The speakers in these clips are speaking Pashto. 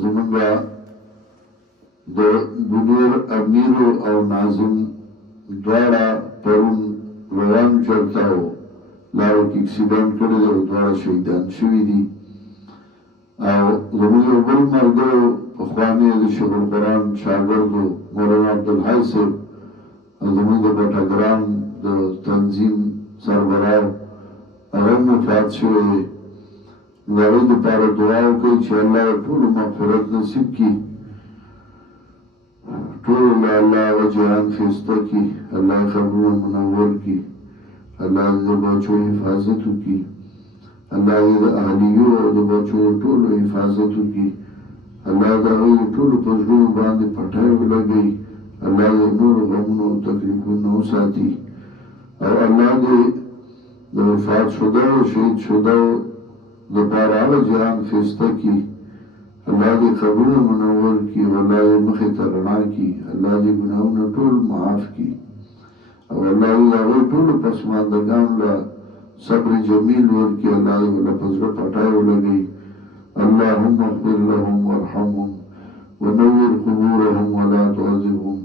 زمونږه د بنیر امیر او ناظم دواړه پرون روان چرته و لارو کې اکسیډنټ کړی دی او دواړه شهیدان شوي دي او زمونږ یو بل ملګرو پخوانی د شیخ القرآن شاګردو مولانا عبدالحی صاحب زمونږ د بټګرام د تنظیم سربراہ هغه هم وفات شوی دی د هغوی دپاره دعا وکړئ چې الله یې ټولو مغفرت نصیب کړي ټولو له الله هغه جهان ښایسته کړي الله یې قبرونه منور کړي الله دې د بچو حفاظت وکړي الله دې د اهلیو او د بچو ټولو حفاظت وکړي الله د هغوی ټولو په زړونو باندې پټی ولګوي الله دې نورو غمونو او تکلیفونو وساتي او الله دې د وفات شده او شهید شده دپاره هغه جهان ښایسته کړي الله دې قبرونه منور کړي او الله دې مخې ته رڼا کړي الله دې ګناهونه ټول معاف کړي او الله دې د هغوی ټولو پسماندګانو له صبر جمیل ورکړي الله دې ورله په زړه پټی ولګوي اللهم اغفر لهم وارحمهم ونور قبورهم ولا تعذبهم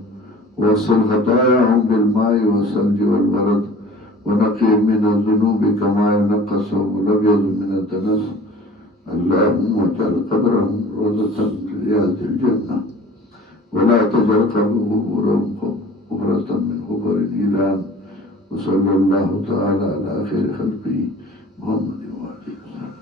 وصل خطاياهم بالماء والثلج والبرد ونقهم من الذنوب كما ينقى الثوب الابيض من الدنس اللهم اجعل قبرهم روضة من رياض الجنة ولا تجعل قبورهم غفرة من غفر الإيلام وصلى الله تعالى على خير خلقه محمد وآله وسلم